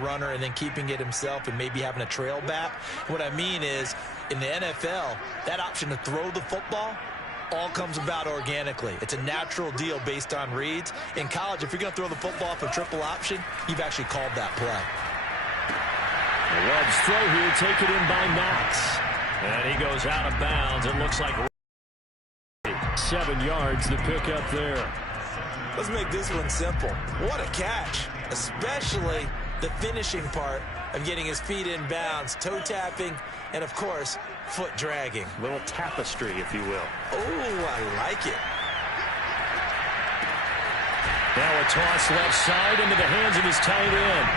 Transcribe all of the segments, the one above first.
runner and then keeping it himself and maybe having a trail back. What I mean is, in the NFL, that option to throw the football all comes about organically. It's a natural deal based on reads. In college, if you're going to throw the football off a triple option, you've actually called that play. Love's throw here, take it in by Knox. And he goes out of bounds. It looks like 7 yards, the pickup there. Let's make this one simple. What a catch, especially the finishing part of getting his feet in bounds, toe tapping, and of course, foot dragging. Little tapestry, if you will. Oh, I like it. Now a toss left side into the hands of his tight end.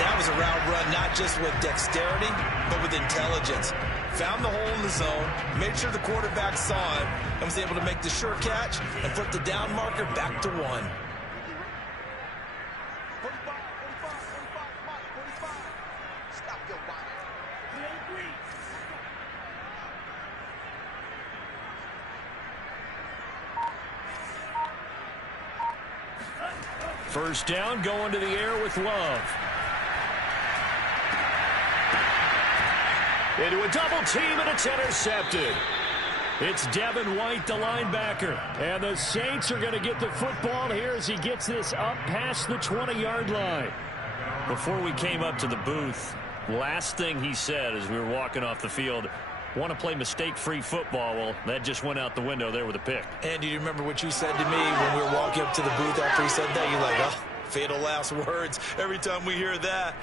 That was a route run, not just with dexterity, but with intelligence. Found the hole in the zone, made sure the quarterback saw it, and was able to make the sure catch and flip the down marker back to 1. First down, going to the air with Love. Into a double team, and it's intercepted. It's Devin White, the linebacker. And the Saints are going to get the football here as he gets this up past the 20-yard line. Before we came up to the booth, last thing he said as we were walking off the field, want to play mistake-free football. Well, that just went out the window there with a pick. And do you remember what you said to me when we were walking up to the booth after he said that? You're like, oh, fatal last words. Every time we hear that,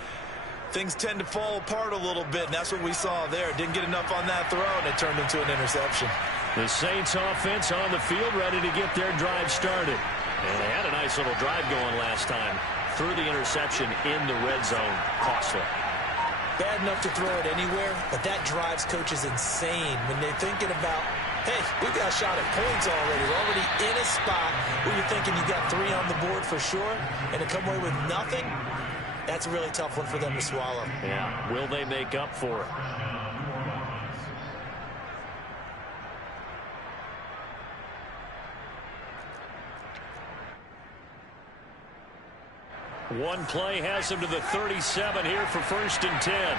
things tend to fall apart a little bit, and that's what we saw there. Didn't get enough on that throw, and it turned into an interception. The Saints offense on the field ready to get their drive started. And they had a nice little drive going last time. Threw the interception in the red zone. Costly. Bad enough to throw it anywhere, but that drives coaches insane when they're thinking about, hey, we've got a shot at points already. We're already in a spot where you're thinking you got 3 on the board for sure, and to come away with nothing, that's a really tough one for them to swallow. Yeah, will they make up for it? One play has him to the 37 here for 1st and 10.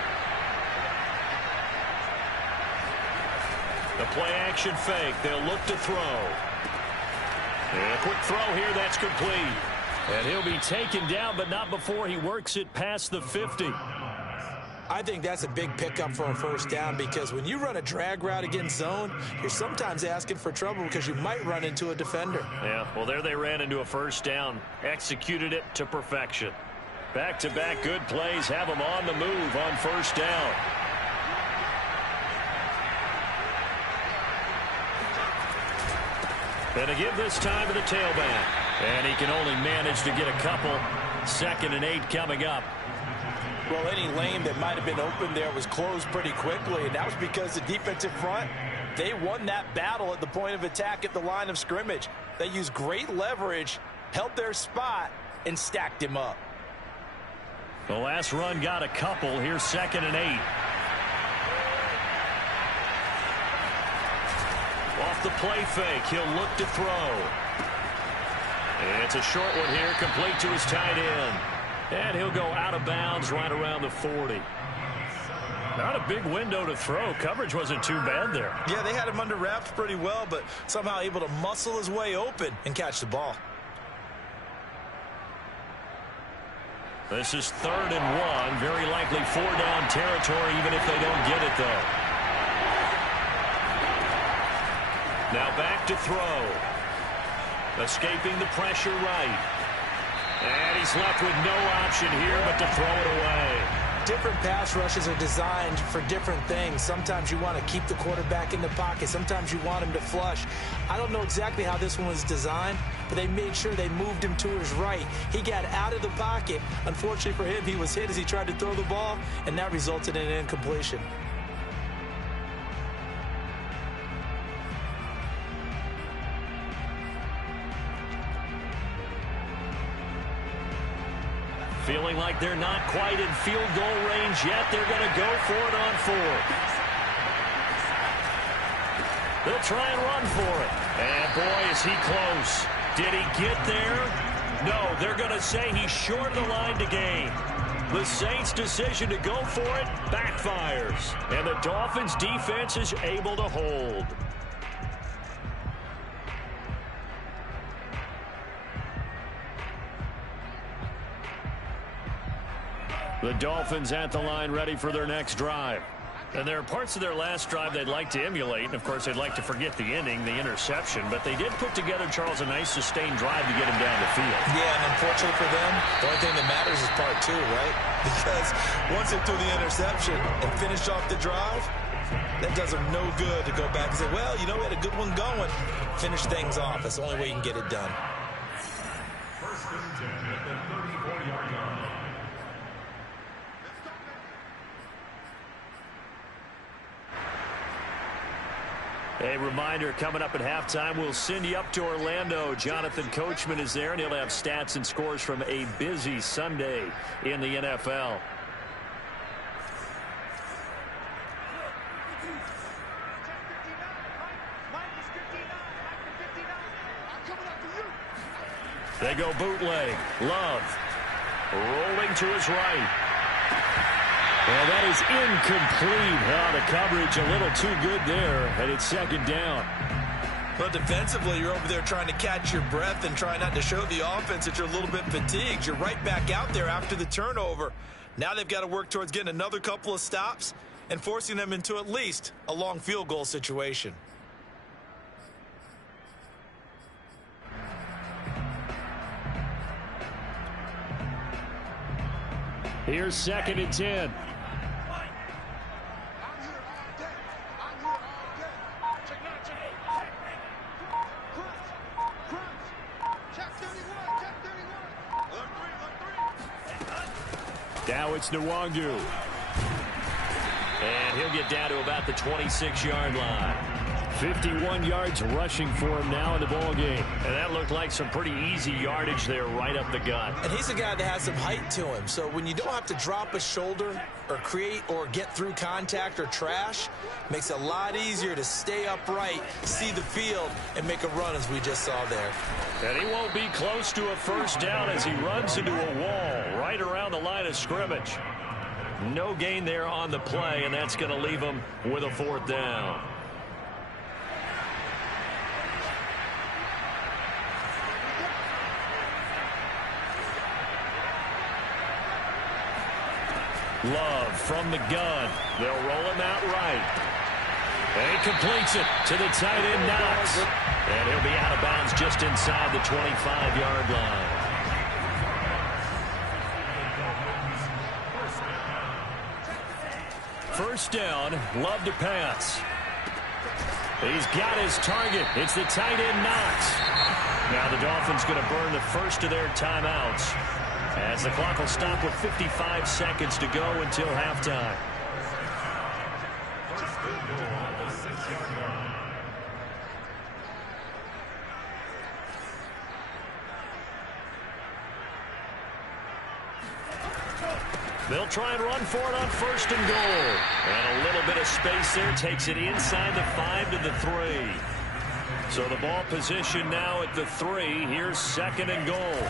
The play action fake. They'll look to throw. And a quick throw here. That's complete. And he'll be taken down, but not before he works it past the 50. I think that's a big pickup for a 1st down, because when you run a drag route against zone, you're sometimes asking for trouble because you might run into a defender. Yeah, well, there they ran into a 1st down. Executed it to perfection. Back-to-back good plays have them on the move on 1st down. And to give this time to the tailback. And he can only manage to get a couple. 2nd and 8 coming up. Well, any lane that might have been open there was closed pretty quickly, and that was because the defensive front, they won that battle at the point of attack at the line of scrimmage. They used great leverage, held their spot, and stacked him up. The last run got a couple. Here's 2nd and 8. Off the play fake, he'll look to throw. It's a short one here, complete to his tight end. And he'll go out of bounds right around the 40. Not a big window to throw. Coverage wasn't too bad there. Yeah, they had him under wraps pretty well, but somehow able to muscle his way open and catch the ball. This is 3rd and 1. Very likely 4-down territory, even if they don't get it, though. Now back to throw. Escaping the pressure right. And he's left with no option here but to throw it away. Different pass rushes are designed for different things. Sometimes you want to keep the quarterback in the pocket. Sometimes you want him to flush. I don't know exactly how this one was designed, but they made sure they moved him to his right. He got out of the pocket. Unfortunately for him, he was hit as he tried to throw the ball, and that resulted in an incompletion. Feeling like they're not quite in field goal range yet. They're going to go for it on 4th. They'll try and run for it. And boy, is he close. Did he get there? No, they're going to say he's short of the line to gain. The Saints' decision to go for it backfires. And the Dolphins' defense is able to hold. The Dolphins at the line ready for their next drive. And there are parts of their last drive they'd like to emulate. And, of course, they'd like to forget the ending, the interception. But they did put together, Charles, a nice sustained drive to get him down the field. Yeah, and unfortunately for them, the only thing that matters is part two, right? Because once they threw the interception and finished off the drive, that does them no good to go back and say, well, you know, we had a good one going. Finish things off. That's the only way you can get it done. First and 10 at the 34-yard line. A reminder, coming up at halftime, we'll send you up to Orlando. Jonathan Coachman is there, and he'll have stats and scores from a busy Sunday in the NFL. They go bootleg. Love rolling to his right. Well, that is incomplete. The coverage a little too good there, and it's second down. But defensively, you're over there trying to catch your breath and try not to show the offense that you're a little bit fatigued. You're right back out there after the turnover. Now they've got to work towards getting another couple of stops and forcing them into at least a long field goal situation. Here's second and 10. Now it's Nwangu. And he'll get down to about the 26-yard line. 51 yards rushing for him now in the ball game. And that looked like some pretty easy yardage there right up the gut. And he's a guy that has some height to him. So when you don't have to drop a shoulder or create or get through contact or trash, makes it a lot easier to stay upright, see the field, and make a run as we just saw there. And he won't be close to a first down as he runs into a wall right around the line of scrimmage. No gain there on the play, and that's going to leave him with a fourth down. Love from the gun. They'll roll him out right. And he completes it to the tight end, Knox. And he'll be out of bounds just inside the 25-yard line. First down, Love to pass. He's got his target. It's the tight end, Knox. Now the Dolphins going to burn the first of their timeouts, as the clock will stop with 55 seconds to go until halftime. They'll try and run for it on first and goal. And a little bit of space there takes it inside the 5 to the 3. So the ball position now at the 3. Here's second and goal.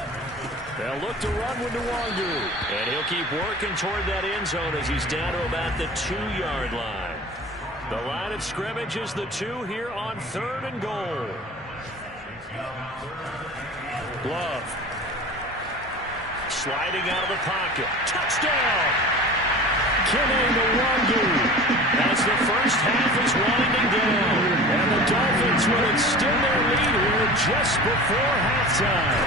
They'll look to run with Nwangu. And he'll keep working toward that end zone as he's down to about the 2-yard line. The line of scrimmage is the 2 here on third and goal. Love. Sliding out of the pocket. Touchdown! Kene Nwangu as the first half is winding down. And the Dolphins will extend their lead here just before halftime.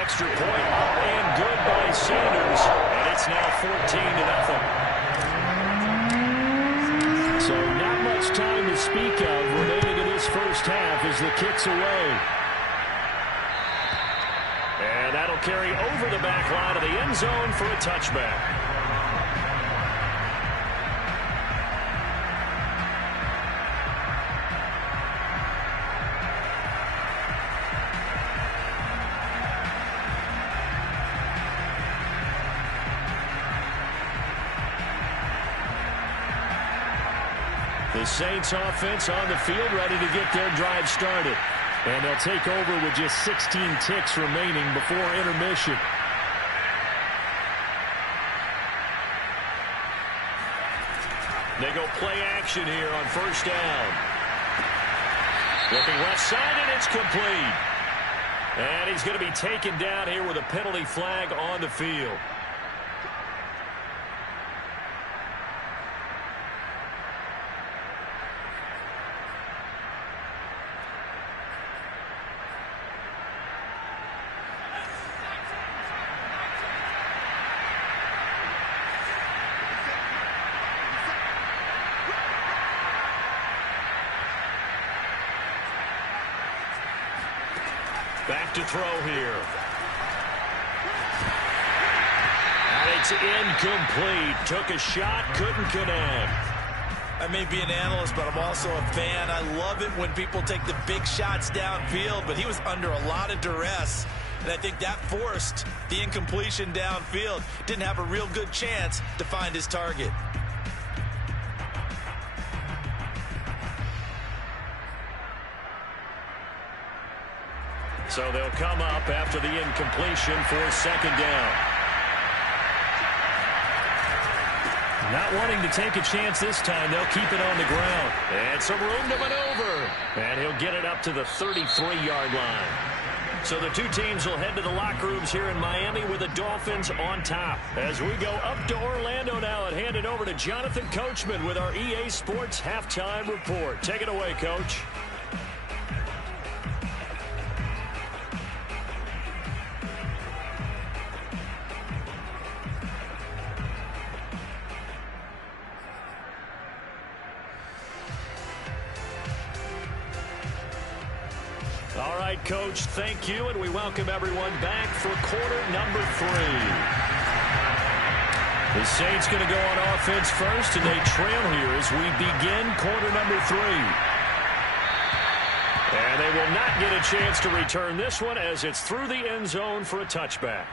Extra point up and good by Sanders. And it's now 14-0. So not much time to speak of remaining in this first half as the kick's away. And that'll carry over the back line of the end zone for a touchback. The Saints offense on the field ready to get their drive started. And they'll take over with just 16 ticks remaining before intermission. They go play action here on first down. Looking left side, and it's complete. And he's going to be taken down here with a penalty flag on the field. Back to throw here. And it's incomplete. Took a shot, couldn't connect. I may be an analyst, but I'm also a fan. I love it when people take the big shots downfield, but he was under a lot of duress, and I think that forced the incompletion downfield. Didn't have a real good chance to find his target. So they'll come up after the incompletion for second down. Not wanting to take a chance this time, they'll keep it on the ground. And some room to maneuver. And he'll get it up to the 33-yard line. So the two teams will head to the locker rooms here in Miami with the Dolphins on top. As we go up to Orlando now and hand it over to Jonathan Coachman with our EA Sports Halftime Report. Take it away, Coach. All right, Coach, thank you, and we welcome everyone back for quarter number 3. The Saints going to go on offense first, and they trail here as we begin quarter number 3. And they will not get a chance to return this one as it's through the end zone for a touchback.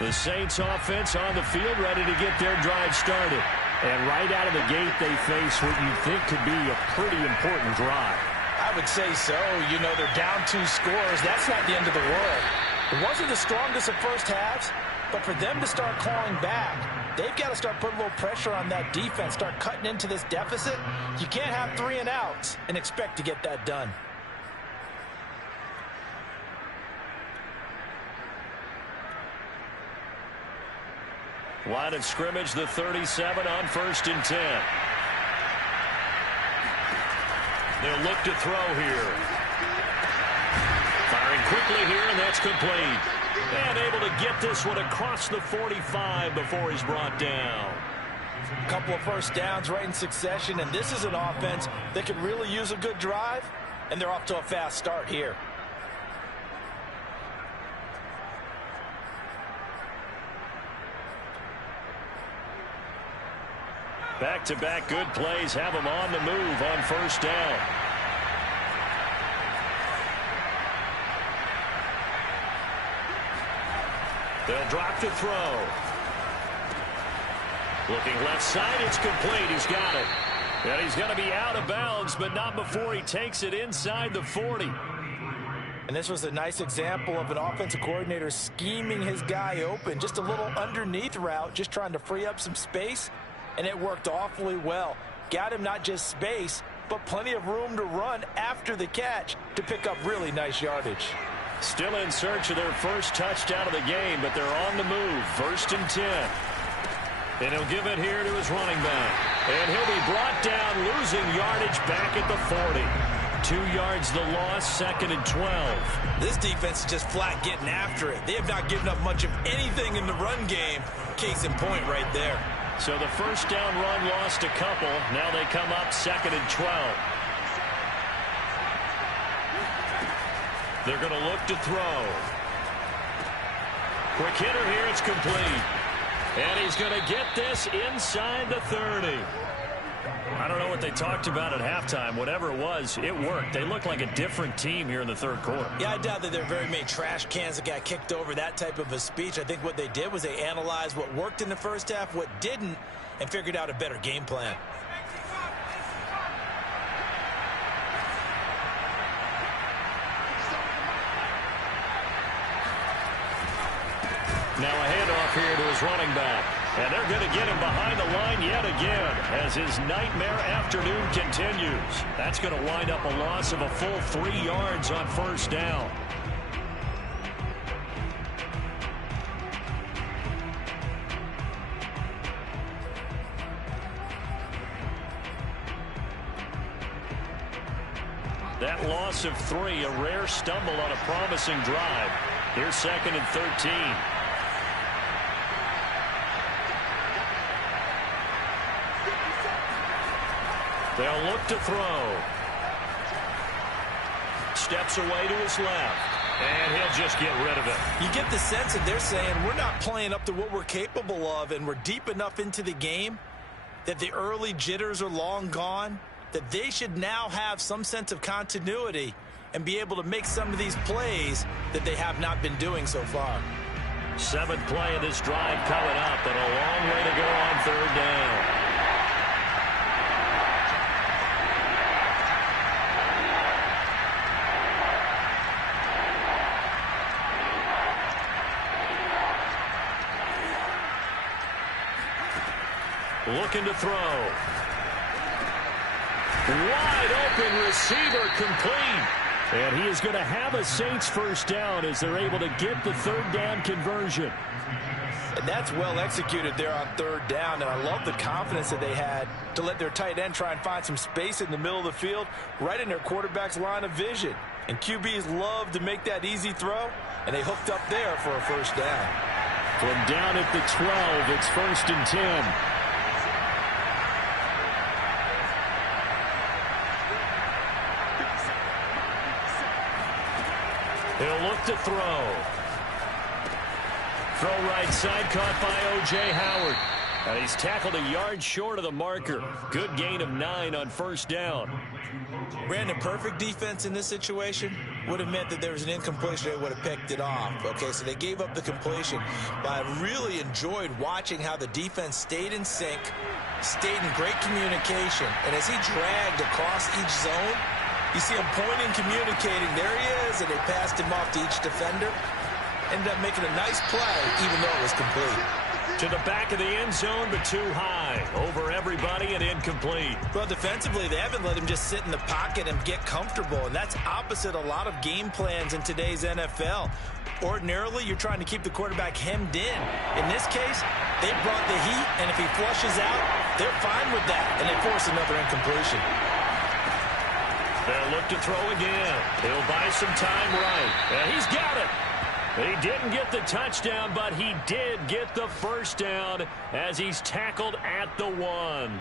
The Saints offense on the field ready to get their drive started. And right out of the gate, they face what you think could be a pretty important drive. I would say so. You know, they're down 2 scores. That's not the end of the world. It wasn't the strongest of first halves, but for them to start clawing back, they've got to start putting a little pressure on that defense, start cutting into this deficit. You can't have 3 and outs and expect to get that done. Line of scrimmage, the 37 on 1st and 10. They'll look to throw here. Firing quickly here, and that's complete. And able to get this one across the 45 before he's brought down. A couple of first downs right in succession, and this is an offense that could really use a good drive, and they're off to a fast start here. Back-to-back good plays have them on the move on first down. They'll drop to throw. Looking left side, it's complete. He's got it. And he's going to be out of bounds, but not before he takes it inside the 40. And this was a nice example of an offensive coordinator scheming his guy open. Just a little underneath route, just trying to free up some space. And it worked awfully well. Got him not just space, but plenty of room to run after the catch to pick up really nice yardage. Still in search of their first touchdown of the game, but they're on the move. 1st and 10. And he'll give it here to his running back. And he'll be brought down, losing yardage back at the 40. 2 yards the loss, 2nd and 12. This defense is just flat getting after it. They have not given up much of anything in the run game. Case in point right there. So the first down run lost a couple. Now they come up 2nd and 12. They're going to look to throw. Quick hitter here. It's complete. And he's going to get this inside the 30. I don't know what they talked about at halftime. Whatever it was, it worked. They look like a different team here in the third quarter. Yeah, I doubt that there are very many trash cans that got kicked over, that type of a speech. I think what they did was they analyzed what worked in the first half, what didn't, and figured out a better game plan. Now a handoff here to his running back. And they're going to get him behind the line yet again as his nightmare afternoon continues. That's going to wind up a loss of a full 3 yards on first down. That loss of 3, a rare stumble on a promising drive. Here's 2nd and 13. They'll look to throw. Steps away to his left. And he'll just get rid of it. You get the sense that they're saying we're not playing up to what we're capable of, and we're deep enough into the game that the early jitters are long gone, that they should now have some sense of continuity and be able to make some of these plays that they have not been doing so far. 7th play of this drive coming up, and a long way to go on 3rd down. Looking to throw. Wide open receiver complete. And he is going to have a Saints first down as they're able to get the 3rd down conversion. And that's well executed there on 3rd down. And I love the confidence that they had to let their tight end try and find some space in the middle of the field, right in their quarterback's line of vision. And QBs love to make that easy throw, and they hooked up there for a first down. From down at the 12, it's 1st and 10. He'll look to throw. Throw right side, caught by O.J. Howard. And he's tackled a yard short of the marker. Good gain of 9 on first down. Brandon, perfect defense in this situation would have meant that there was an incompletion. They would have picked it off. Okay, so they gave up the completion. But I really enjoyed watching how the defense stayed in sync, stayed in great communication. And as he dragged across each zone, you see him pointing, communicating. There he is, and they passed him off to each defender. Ended up making a nice play, even though it was complete. To the back of the end zone, but too high. Over everybody and incomplete. Well, defensively, they haven't let him just sit in the pocket and get comfortable, and that's opposite a lot of game plans in today's NFL. Ordinarily, you're trying to keep the quarterback hemmed in. In this case, they brought the heat, and if he flushes out, they're fine with that, and they force another incompletion. They'll look to throw again. He'll buy some time right. And he's got it. He didn't get the touchdown, but he did get the first down as he's tackled at the 1.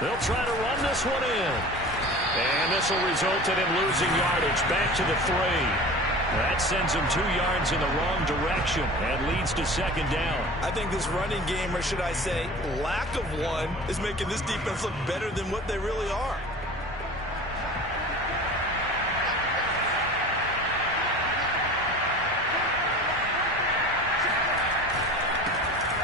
They'll try to run this one in. And this will result in him losing yardage back to the 3. That sends him 2 yards in the wrong direction and leads to 2nd down. I think this running game, or should I say lack of one, is making this defense look better than what they really are.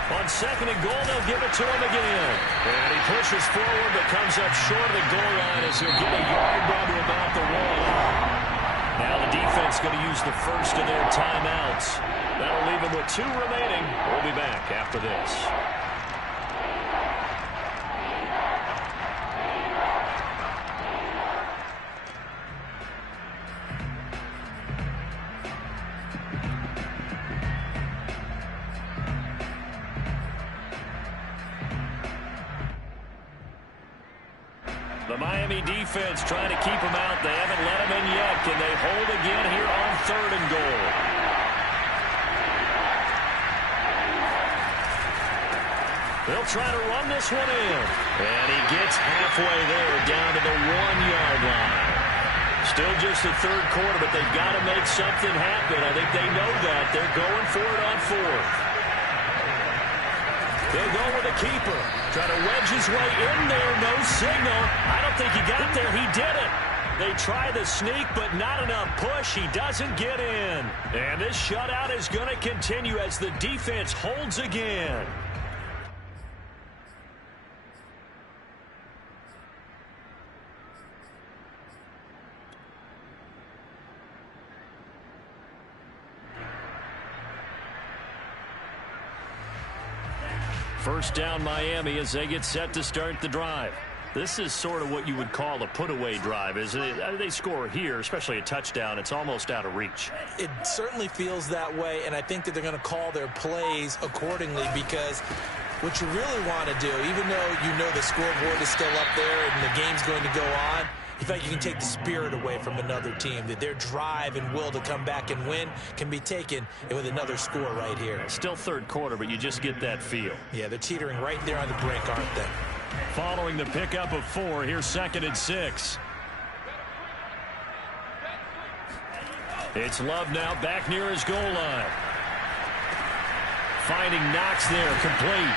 On 2nd and goal, they'll give it to him again. And he pushes forward but comes up short of the goal line as he'll get a yard down to about the 1. Now the defense going to use the first of their timeouts. That'll leave them with 2 remaining. We'll be back after this. The Miami defense trying to keep him out. They haven't let him in yet. Can they hold again here on 3rd and goal? They'll try to run this one in. And he gets halfway there down to the 1-yard line. Still just the 3rd quarter, but they've got to make something happen. I think they know that. They're going for it on 4th. They'll go with a keeper. Try to wedge his way in there. No signal. I don't think he got there. He did it. They try the sneak, but not enough push. He doesn't get in. And this shutout is going to continue as the defense holds again. First down Miami as they get set to start the drive. This is sort of what you would call a put-away drive, isn't it? They score here, especially a touchdown. It's almost out of reach. It certainly feels that way, and I think that they're going to call their plays accordingly because what you really want to do, even though you know the scoreboard is still up there and the game's going to go on, in fact, you can take the spirit away from another team, that their drive and will to come back and win can be taken with another score right here. Still 3rd quarter, but you just get that feel. Yeah, they're teetering right there on the brink, aren't they? Following the pickup of 4, here's 2nd and 6. It's Love now back near his goal line. Finding Knox there, complete.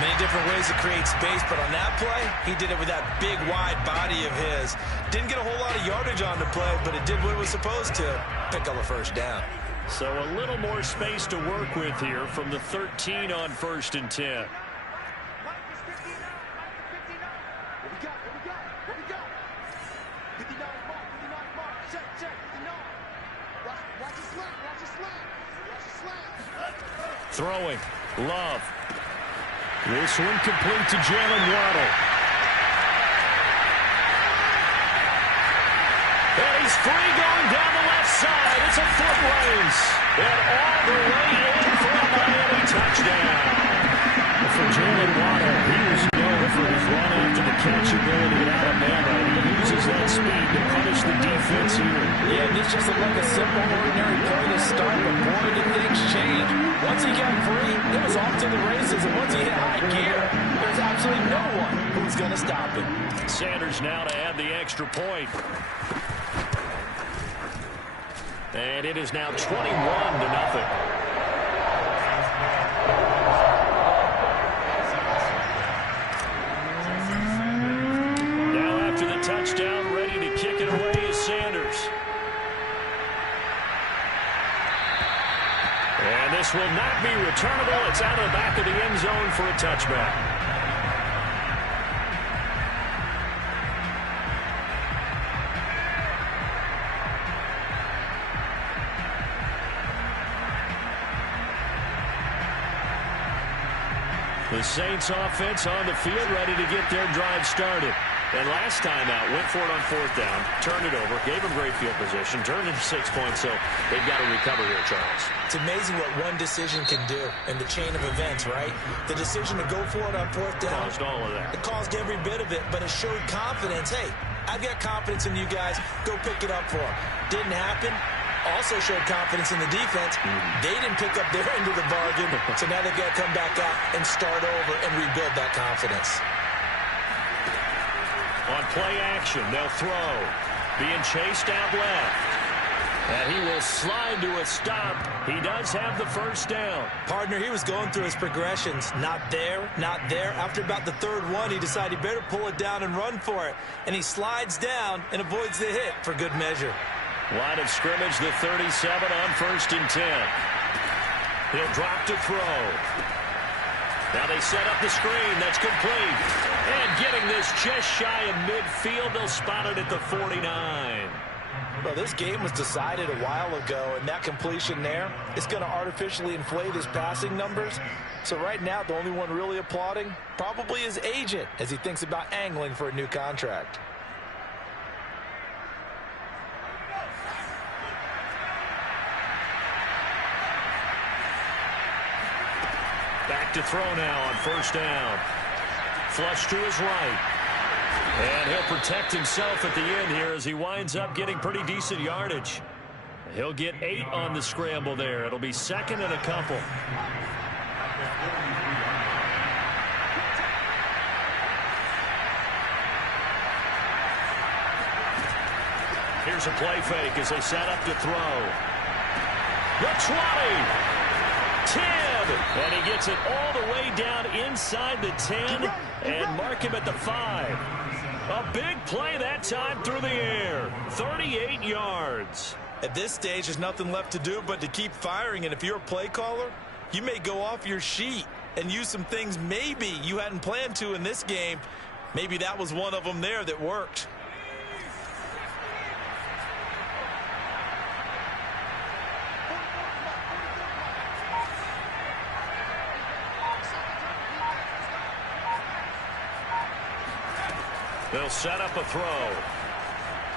Many different ways to create space, but on that play, he did it with that big, wide body of his. Didn't get a whole lot of yardage on the play, but it did what it was supposed to, pick up a 1st down. So a little more space to work with here from the 13 on 1st and 10. Throwing, Love. This one complete to Jalen Waddle. And he's free going down the left side. It's a foot race. And all the way in for a Miami touchdown. For Jalen Waddle, he was known for his run after the catch ability at Alabama. He uses that speed to punish the defense here. Yeah, this just looked like a simple, ordinary play to start, but boy, did things change. Once he got free, it was off to the races, and once he hit high gear, there's absolutely no one who's going to stop him. Sanders now to add the extra point. And it is now 21-0. Now after the touchdown, ready to kick it away is Sanders. And this will not be returnable. It's out of the back of the end zone for a touchback. The Saints offense on the field ready to get their drive started. And last time out, went for it on 4th down, turned it over, gave them great field position, turned into 6 points, so they've got to recover here, Charles. It's amazing what one decision can do in the chain of events, right? The decision to go for it on 4th down. Caused all of that. It caused every bit of it, but it showed confidence. Hey, I've got confidence in you guys. Go pick it up for them. Didn't happen. Also showed confidence in the defense. They didn't pick up their end of the bargain, so now they've got to come back out and start over and rebuild that confidence. On play action, they'll throw. Being chased out left. And he will slide to a stop. He does have the 1st down. Partner, he was going through his progressions. Not there, not there. After about the 3rd one, he decided he better pull it down and run for it. And he slides down and avoids the hit for good measure. Line of scrimmage, the 37 on 1st and 10. He'll drop to throw. Now they set up the screen. That's complete. And getting this just shy of midfield. They'll spot it at the 49. Well, this game was decided a while ago, and that completion there is going to artificially inflate his passing numbers. So right now, the only one really applauding probably his agent as he thinks about angling for a new contract. Back to throw now on 1st down. Flush to his right. And he'll protect himself at the end here as he winds up getting pretty decent yardage. He'll get 8 on the scramble there. It'll be 2nd and a couple. Here's a play fake as they set up to throw. The 20. 10. And he gets it all the way down inside the 10 and mark him at the 5. A big play that time through the air. 38 yards. At this stage, there's nothing left to do but to keep firing. And if you're a play caller, you may go off your sheet and use some things maybe you hadn't planned to in this game. Maybe that was one of them there that worked. They'll set up a throw.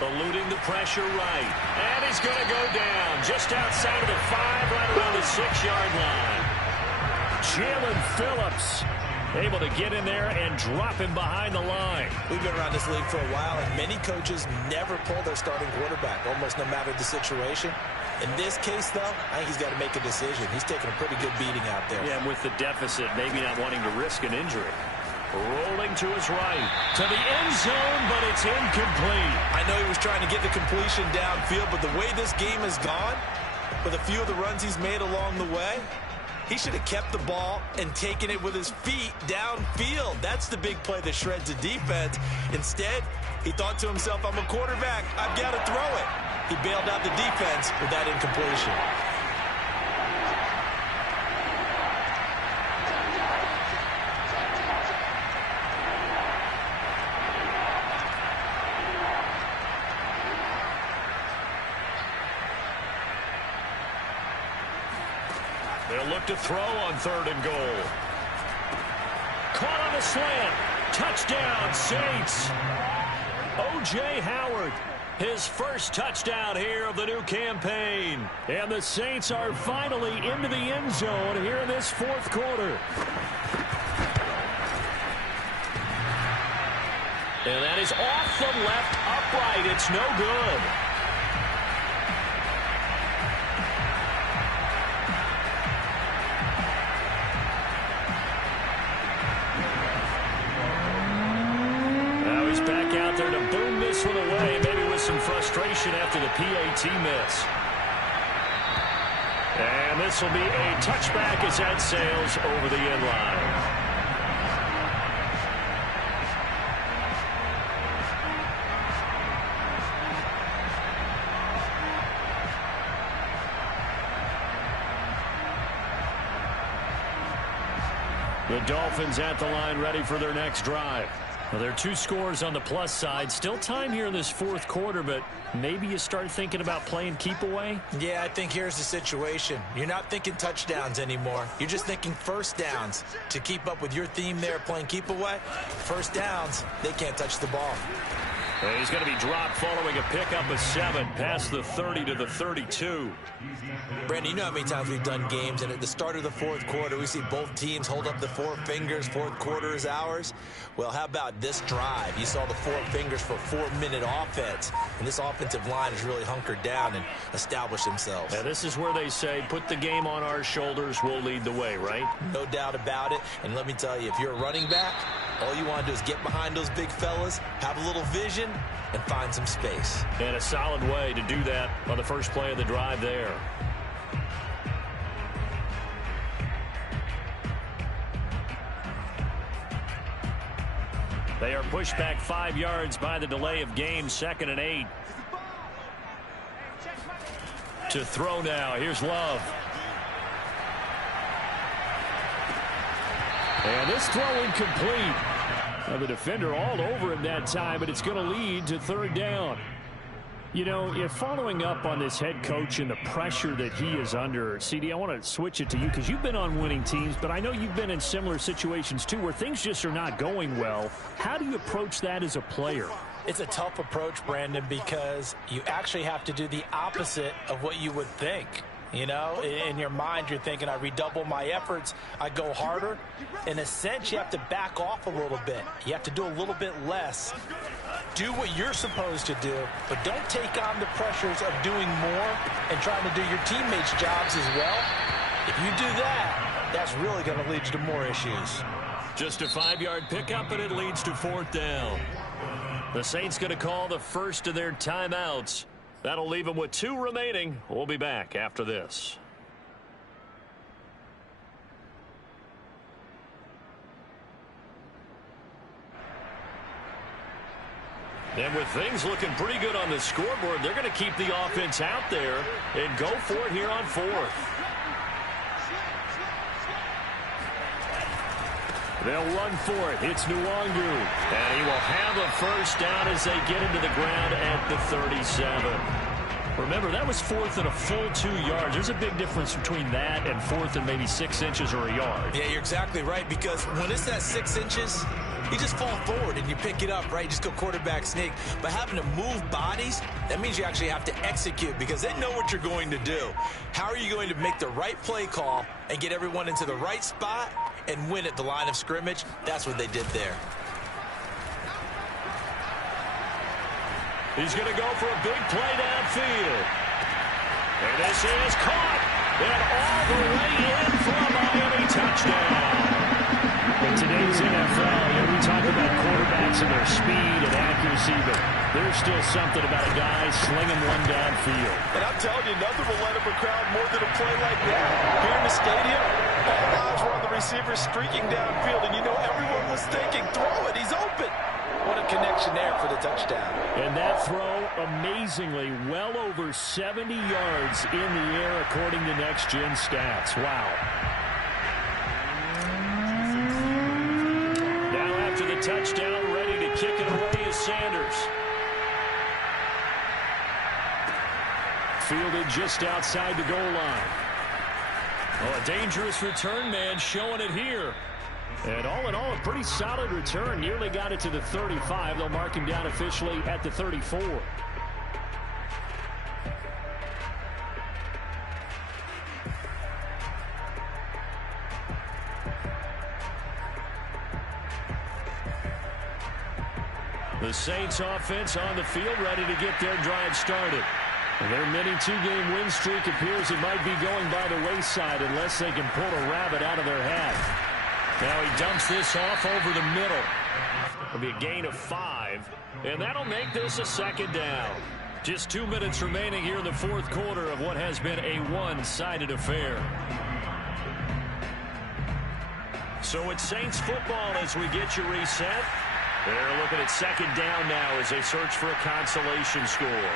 Eluding the pressure right. And he's going to go down just outside of the 5, right around the 6-yard line. Jalen Phillips able to get in there and drop him behind the line. We've been around this league for a while, and many coaches never pull their starting quarterback, almost no matter the situation. In this case, though, I think he's got to make a decision. He's taking a pretty good beating out there. Yeah, and with the deficit, maybe not wanting to risk an injury. Rolling to his right, to the end zone, but it's incomplete. I know he was trying to get the completion downfield, but the way this game has gone, with a few of the runs he's made along the way, he should have kept the ball and taken it with his feet downfield. That's the big play that shreds the defense. Instead, he thought to himself, I'm a quarterback, I've got to throw it. He bailed out the defense with that incompletion. They'll look to throw on 3rd and goal. Caught on a slant. Touchdown, Saints. O.J. Howard, his first touchdown here of the new campaign. And the Saints are finally into the end zone here in this 4th quarter. And that is off the left upright. It's no good. Back out there to boom this one away, maybe with some frustration after the PAT miss. And this will be a touchback as that sails over the end line. The Dolphins at the line ready for their next drive. Well, there are 2 scores on the plus side. Still time here in this 4th quarter, but maybe you start thinking about playing keep away? Yeah, I think here's the situation. You're not thinking touchdowns anymore. You're just thinking first downs. To keep up with your theme there, playing keep away, first downs, they can't touch the ball. And he's going to be dropped following a pickup of 7 past the 30 to the 32. Brandon, you know how many times we've done games, and at the start of the 4th quarter, we see both teams hold up the 4 fingers, 4th quarter is ours. Well, how about this drive? You saw the 4 fingers for 4-minute offense, and this offensive line has really hunkered down and established themselves. Now, this is where they say, put the game on our shoulders, we'll lead the way, right? No doubt about it, and let me tell you, if you're a running back, all you want to do is get behind those big fellas, have a little vision, and find some space. And a solid way to do that on the first play of the drive there. They are pushed back 5 yards by the delay of game, 2nd and 8. To throw now, here's Love. And this throw incomplete. Now the defender all over him that time, but it's going to lead to 3rd down. You know, if following up on this head coach and the pressure that he is under, CD, I want to switch it to you because you've been on winning teams, but I know you've been in similar situations too where things just are not going well. How do you approach that as a player? It's a tough approach, Brandon, because you actually have to do the opposite of what you would think. You know, in your mind, you're thinking, I redouble my efforts, I go harder. In a sense, you have to back off a little bit. You have to do a little bit less. Do what you're supposed to do, but don't take on the pressures of doing more and trying to do your teammates' jobs as well. If you do that, that's really going to lead you to more issues. Just a 5-yard pickup, and it leads to 4th down. The Saints going to call the first of their timeouts. That'll leave them with 2 remaining. We'll be back after this. And with things looking pretty good on the scoreboard, they're going to keep the offense out there and go for it here on 4th. They'll run for it. It's Nwangu. And he will have a first down as they get into the ground at the 37. Remember, that was 4th and a full 2 yards. There's a big difference between that and 4th and maybe 6 inches or a yard. Yeah, you're exactly right, because when it's at 6 inches, you just fall forward and you pick it up, right? You just go quarterback sneak. But having to move bodies, that means you actually have to execute because they know what you're going to do. How are you going to make the right play call and get everyone into the right spot and win at the line of scrimmage? That's what they did there. He's going to go for a big play downfield. And this is caught. And all the way in for a Miami touchdown. In today's NFL, we talk about quarterbacks and their speed and accuracy, but there's still something about a guy slinging one downfield. And I'm telling you, nothing will let up a crowd more than a play like that. Here in the stadium, all eyes were on the receiver streaking downfield, and you know everyone was thinking, throw it, he's open. What a connection there for the touchdown. And that throw, amazingly, well over 70 yards in the air according to Next Gen Stats. Wow. Now after the touchdown, ready to kick it away is Sanders. Fielded just outside the goal line. Oh, a dangerous return man showing it here. And all in all, a pretty solid return. Nearly got it to the 35. They'll mark him down officially at the 34. The Saints offense on the field ready to get their drive started. And their mini 2-game win streak appears it might be going by the wayside unless they can pull a rabbit out of their hat. Now he dumps this off over the middle. It'll be a gain of 5, and that'll make this a 2nd down. Just 2 minutes remaining here in the 4th quarter of what has been a one-sided affair. So it's Saints football as we get you reset. They're looking at 2nd down now as they search for a consolation score.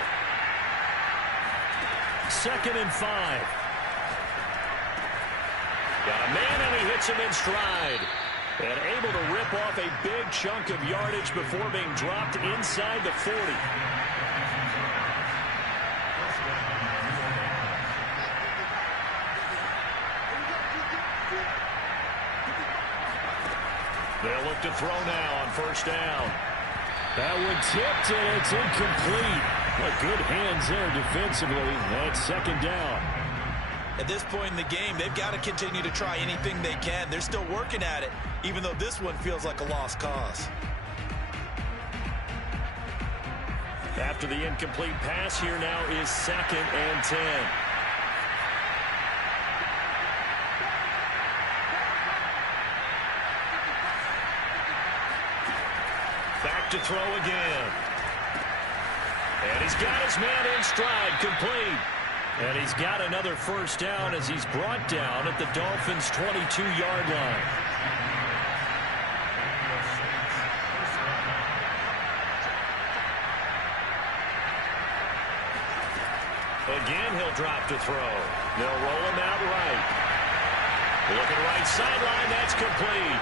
2nd and 5. Got a man, and he hits him in stride. And able to rip off a big chunk of yardage before being dropped inside the 40. They'll look to throw now on 1st down. That one tipped, and it's incomplete. What good hands there defensively. That's 2nd down. At this point in the game, they've got to continue to try anything they can. They're still working at it, even though this one feels like a lost cause. After the incomplete pass, here now is 2nd and 10. Back to throw again. And he's got his man in stride, complete. And he's got another 1st down as he's brought down at the Dolphins' 22-yard line. Again, he'll drop to throw. They'll roll him out right. Looking right sideline, that's complete.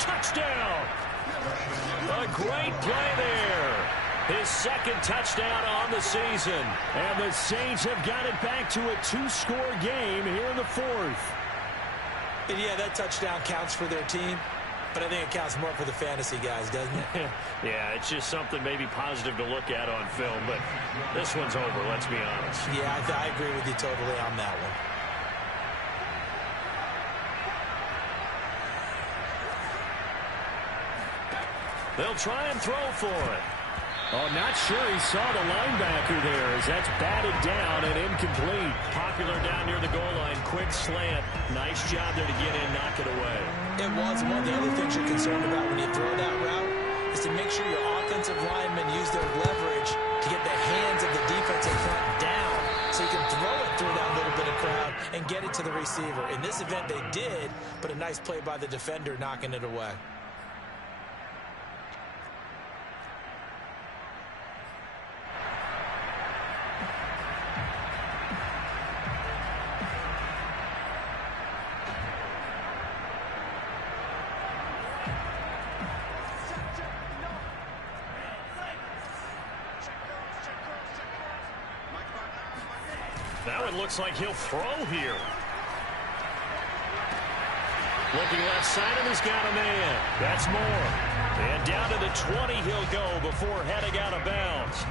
Touchdown! A great play there. His 2nd touchdown on the season. And the Saints have got it back to a 2-score game here in the 4th. And yeah, that touchdown counts for their team, but I think it counts more for the fantasy guys, doesn't it? Yeah, it's just something maybe positive to look at on film, but this one's over, let's be honest. Yeah, I agree with you totally on that one. They'll try and throw for it. Oh, not sure he saw the linebacker there as that's batted down and incomplete. Popular down near the goal line. Quick slant. Nice job there to get in, knock it away. It was. One of the other things you're concerned about when you throw that route is to make sure your offensive linemen use their leverage to get the hands of the defensive front down so you can throw it through that little bit of crowd and get it to the receiver. In this event, they did, but a nice play by the defender knocking it away. Now it looks like he'll throw here. Looking left side, and he's got a man. That's Moore. And down to the 20 he'll go before heading out of bounds.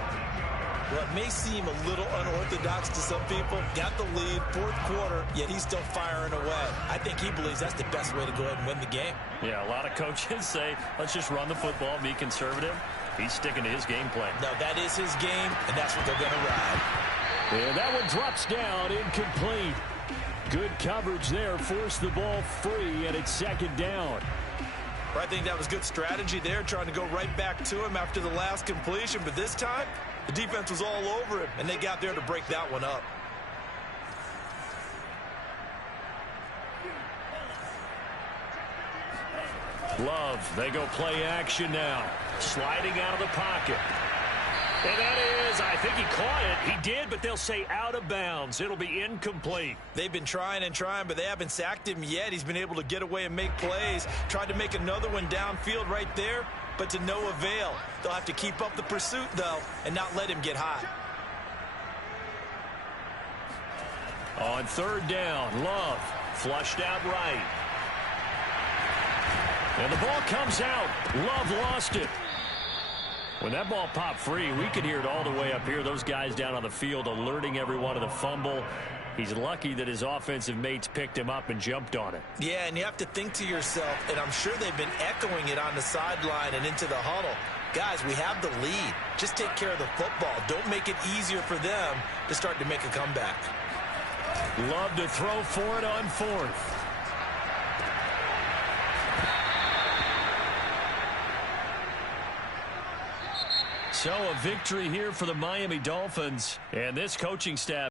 Well, it may seem a little unorthodox to some people. Got the lead, fourth quarter, yet he's still firing away. I think he believes that's the best way to go ahead and win the game. Yeah, a lot of coaches say, let's just run the football, be conservative. He's sticking to his game plan. No, that is his game, and that's what they're going to ride. And that one drops down, incomplete. Good coverage there, forced the ball free, and it's second down. I think that was good strategy there, trying to go right back to him after the last completion. But this time, the defense was all over him, and they got there to break that one up. Love, they go play action now. Sliding out of the pocket. And that is, I think he caught it. He did, but they'll say out of bounds. It'll be incomplete. They've been trying and trying, but they haven't sacked him yet. He's been able to get away and make plays. Tried to make another one downfield right there, but to no avail. They'll have to keep up the pursuit, though, and not let him get hot. On third down, Love flushed out right. And the ball comes out. Love lost it. When that ball popped free, we could hear it all the way up here. Those guys down on the field alerting everyone of the fumble. He's lucky that his offensive mates picked him up and jumped on it. Yeah, and you have to think to yourself, and I'm sure they've been echoing it on the sideline and into the huddle. Guys, we have the lead. Just take care of the football. Don't make it easier for them to start to make a comeback. Love to throw for it on fourth. So a victory here for the Miami Dolphins, and this coaching staff